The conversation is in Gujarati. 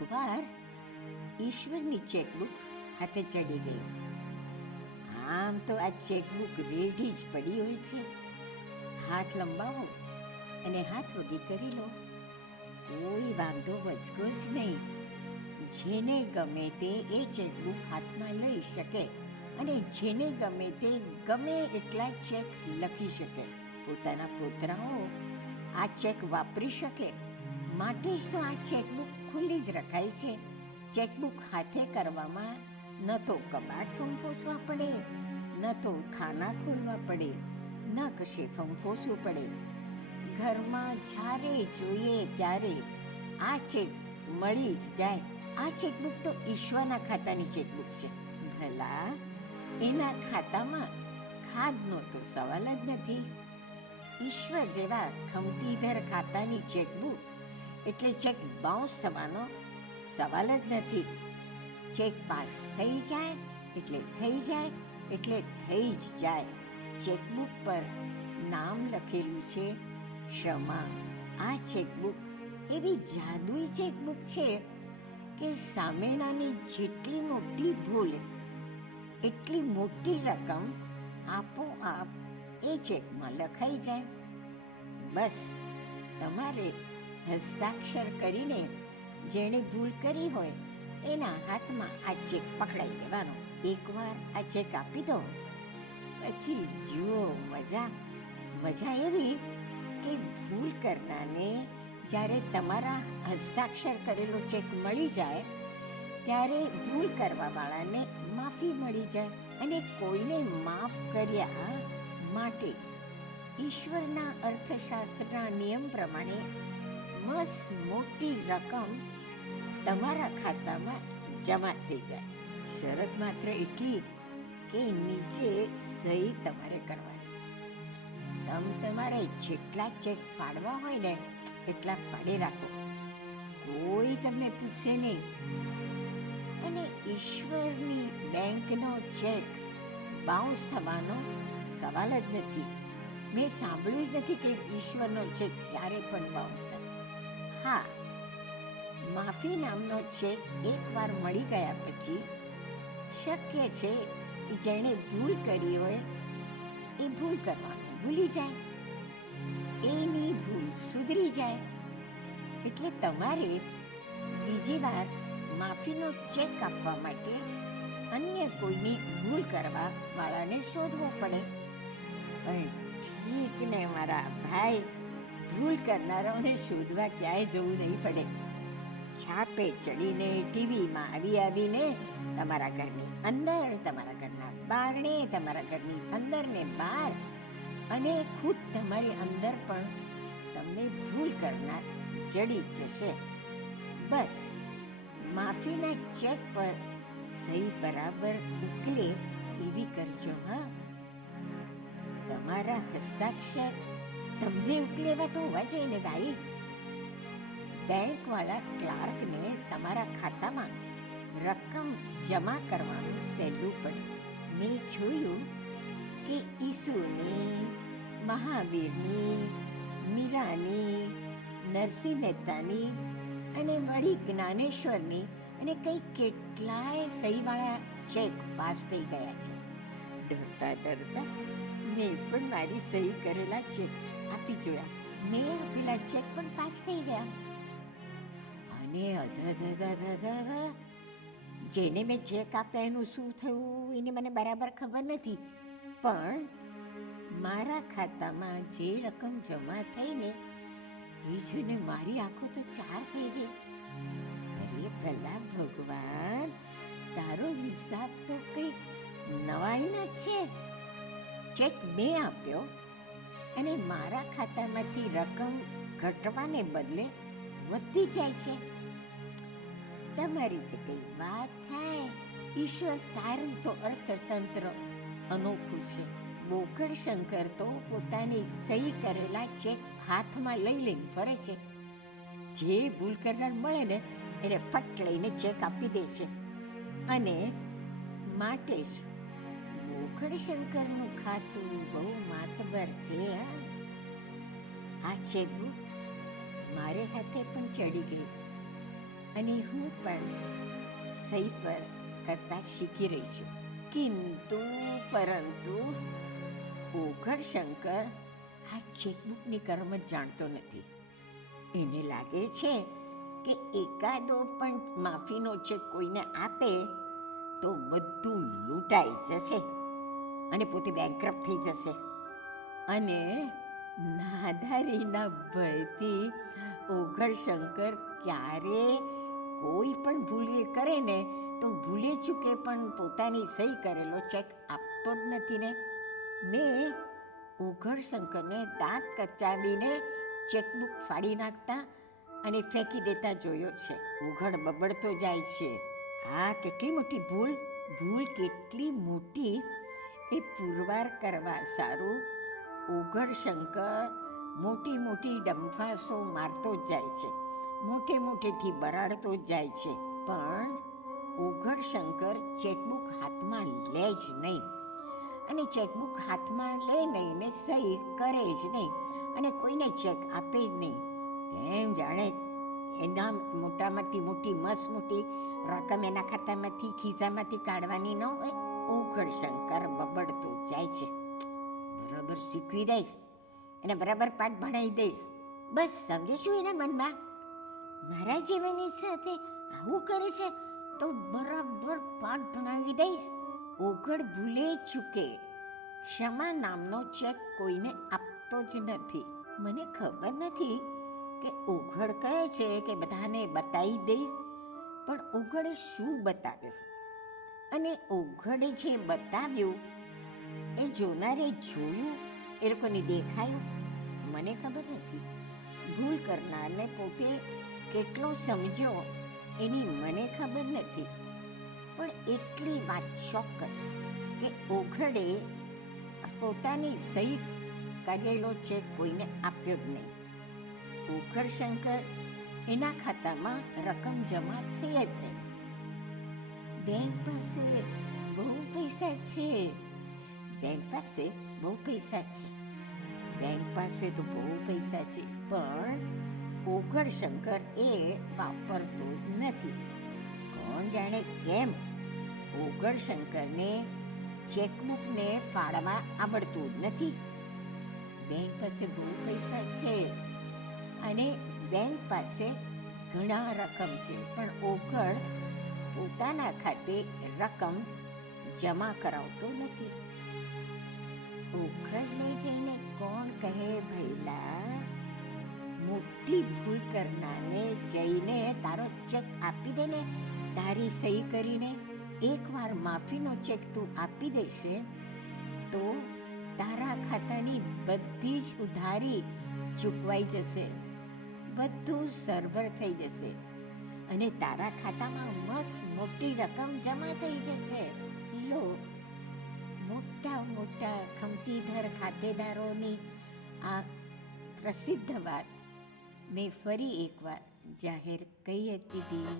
એકવાર ઈશ્વરની ચેકબુક હાથે ચડી ગઈ. આમ તો આ ચેકબુક રેડી જ પડી હોય છે. હાથ લંબાવો અને હાથ વગી કરી લો, કોઈ વાંધો વચકો જ નહીં. જેને ગમે તે એ ચેકબુક હાથમાં લઈ શકે અને જેને ગમે તે ગમે એટલા ચેક લખી શકે. પોતાના પુત્રાઓ આ ચેક વાપરી શકે માટે જ તો આ ચેકબુક ખુલ્લી જ રખાય છે. ચેકબુક હાથે કરવામાં ન તો કબાટ ફંફોસવા પડે, ન તો ખાના ખોલવા પડે, ન કશે ફંફોસવું પડે. ઘરમાં જ્યારે જોઈએ ત્યારે આ ચેક મળી જ જાય. આ ચેકબુક તો ઈશ્વરના ખાતાની ચેકબુક છે. ભલા એના ખાતામાં ખાધનો તો સવાલ જ નથી. ઈશ્વર જેવા ખમતીધર ખાતાની ચેકબુક એટલે ચેક બાઉન્સ થવાનો સવાલ જ નથી. ચેક પાસ થઈ જાય એટલે થઈ જાય એટલે થઈ જ જાય. ચેકબુક પર નામ લખેલું છે ક્ષમા. આ ચેકબુક એવી જાદુઈ ચેકબુક છે કે સામેનાની જેટલી મોટી ભૂલ એટલી મોટી રકમ આપોઆપ એ ચેકમાં લખાઈ જાય. બસ તમારે હસ્તાક્ષર કરીને જેણે ભૂલ કરી હોય એના હાથમાં આ ચેક પકડાઈ દેવાનો. એકવાર આ ચેક આપી દો પછી જુઓ મજા. મજા એવી કે ભૂલ કરનારને જ્યારે તમારા હસ્તાક્ષર કરેલો ચેક મળી જાય ત્યારે ભૂલ કરવાવાળાને માફી મળી જાય. અને કોઈને માફ કર્યા માટે ઈશ્વરના અર્થશાસ્ત્રના નિયમ પ્રમાણે મસ્ત મોટી રકમ તમારા ખાતામાં જમા થઈ જાય. શરત માત્ર એટલી કે નીચે સહી તમારે કરવાની. તમારે જેટલા ચેક ફાડવા હોય ને એટલા ફાડી રાખો, કોઈ તમને પૂછશે નહીં. અને ઈશ્વરની બેંકનો ચેક બાઉન્સ થવાનો સવાલ જ નથી. મેં સાંભળ્યું જ નથી કે ઈશ્વરનો ચેક ક્યારે પણ બાઉન્સ થાય. હા, માફી નામનો ચેક એકવાર મળી ગયા પછી શક્ય છે જેણે ભૂલ કરી હોય એ ભૂલ કરવાનું ભૂલી જાય, એની ભૂલ સુધરી જાય. એટલે તમારે બીજી વાર માફીનો ચેક આપવા માટે અન્ય કોઈની ભૂલ કરવા વાળાને શોધવો પડે. પણ ઠીક ને મારા ભાઈ, ભૂલ કરનારાઓને શોધવા ક્યાંય જવું નહીં પડે. છાપે ચડીને ટીવીમાં આવીને તમારા ઘરની અંદર, તમારા ઘરના બારણે, તમારા ઘરની અંદર ને બહાર અને ખુદ તમારી અંદર પણ તમને ભૂલ કરનાર જડી જશે. બસ માફીના ચેક પર સહી બરાબર ઉકલે એવી કરજો. હા, તમારા હસ્તાક્ષર તમને ઉકલેવા તો હોવા જોઈએ ને ભાઈ. બેંકવાળા ક્લાર્કને તમારા ખાતામાં રકમ જમા કરવાનું સહેલું પડે. મેં જોયું કે ઈસુની, મહાવીરની, મીરાની, નરસિંહ મહેતાની અને વળી જ્ઞાનેશ્વરની અને કંઈ કેટલાય સહીવાળા ચેક પાસ થઈ ગયા છે. ડરતા ડરતા મેં પણ મારી સહી કરેલા ચેક આપી જોયા. મેં આપેલા ચેક પણ પાસ થઈ ગયા. અને જેને મેં ચેક આપ્યા એનું શું થયું એની મને બરાબર ખબર નથી, પણ મારા ખાતામાં જે રકમ જમા થઈ ને એ જોઈને મારી આંખો તો ચાર થઈ ગઈ. અરે ભલા ભગવાન, તારો હિસાબ તો કંઈક નવાઈના જ છે. ચેક મેં આપ્યો અને મારા ખાતામાંથી રકમ ઘટવાને બદલે વધતી જાય છે. તમારી તો કઈ વાત થાય. ઈશ્વર તારું તો અર્થતંત્ર અનોખું છે. બોકડ શંકર તો પોતાની સહી કરેલા ચેક હાથમાં લઈ લઈને ફરે છે. જે ભૂલ કરનાર મળે ને એને ફટ લઈને ચેક આપી દે છે. અને માટે જ બોકડ શંકરનું ખાતું બહુ માતબર છે. આ ચેકબુક મારે હાથે પણ ચડી ગઈ. અને હું પણ સહી પર કરતા શીખી રહી છું. પરંતુ ઓઘડ શંકર આ ચેકબુકની કર્મ જ જાણતો નથી. એને લાગે છે કે એકાદો પણ માફીનો ચેક કોઈને આપે તો બધું લૂંટાઈ જશે અને પોતે બેંકરપ્ટ થઈ જશે. અને નાદારીના ભયથી ઓઘડ શંકર ક્યારે કોઈ પણ ભૂલ કરે ને તો ભૂલે ચૂકે પણ પોતાની સહી કરેલો ચેક આપતો જ નથી ને. મેં ઓઘડ શંકરને દાંત કચાવીને ચેકબુક ફાડી નાખતા અને ફેંકી દેતા જોયો છે. ઓઘડ બબડતો જાય છે, આ કેટલી મોટી ભૂલ કેટલી મોટી એ પુરવાર કરવા સારું ઓઘડ શંકર મોટી મોટી ડંફાસો મારતો જ જાય છે, મોટેથી બરાડતો જ જાય છે. પણ ઓઘડ શંકર ચેકબુક હાથમાં લે જ નહીં, અને ચેકબુક હાથમાં લે નહીં ને સહી કરે જ નહીં, અને કોઈને ચેક આપે જ નહીં. એમ જાણે એના મોટામાંથી મોટી મોટી રકમ એના ખાતામાંથી ખિસ્સામાંથી કાઢવાની ન હોય. ઓઘડ શંકર બબડતો જાય છે, બરાબર શીખવી દઈશ, એને બરાબર પાઠ ભણાવી દઈશ. બસ સમજે શું એના મનમાં, મારા જેવાની સાથે આવું કરે છે તો બરાબર પાઠ ભણાવી દઈશ. ઓઘડ ભૂલે ચૂકે ક્ષમા નામનો ચેક કોઈને આપતો જ નથી. મને ખબર નથી કે ઓઘડ કહે છે કે બધાને બતાવી દઈશ, પણ ઓઘડે શું બતાવ્યું અને ઓઘડે જે બતાવ્યું એ જોનારે જોયું, એ લોકોને દેખાયું, મને ખબર નથી. ભૂલ કરનારને પોતે કેટલો સમજ્યો એની મને ખબર નથી, પણ એટલી વાત ચોક્કસ કે ઓઘડે પોતાની સહી કરેલો ચેક કોઈને આપ્યો જ નહીં. ઓઘડ શંકર એના ખાતામાં રકમ જમા થઈ જ નહીં. બેંક પાસે બહુ પૈસા છે, બેંક પાસે બહુ પૈસા છે, બેંક પાસે તો બહુ પૈસા છે, પણ ઓઘડ શંકર એ વાપરતો જ નથી. કોણ જાણે કેમ ઓઘડ શંકરને ચેકબુકને ફાળવા આવડતું જ નથી. બેંક પાસે બહુ પૈસા છે અને બેંક પાસે ઘણા રકમ છે, પણ ઓઘડ પોતાના ખાતે રકમ જમા કરાવતો નથી. ઓઘડને જઈને કોણ કહે ભઈલા, મોટી ભૂલ કરનારને જઈને તારો ચેક આપી દે ને, તારી સહી કરીને. એકવાર માફીનો ચેક તું આપી દેશે તો તારા ખાતાની બધી જ ઉધારી ચૂકવાઈ જશે, બધું સરભર થઈ જશે અને તારા ખાતામાં મસ્ત મોટી રકમ જમા થઈ જશે. લો, મોટા ખમતીધર ખાતેદારોની આ પ્રસિદ્ધ વાત મેં ફરી એકવાર જાહેર કહી હતી.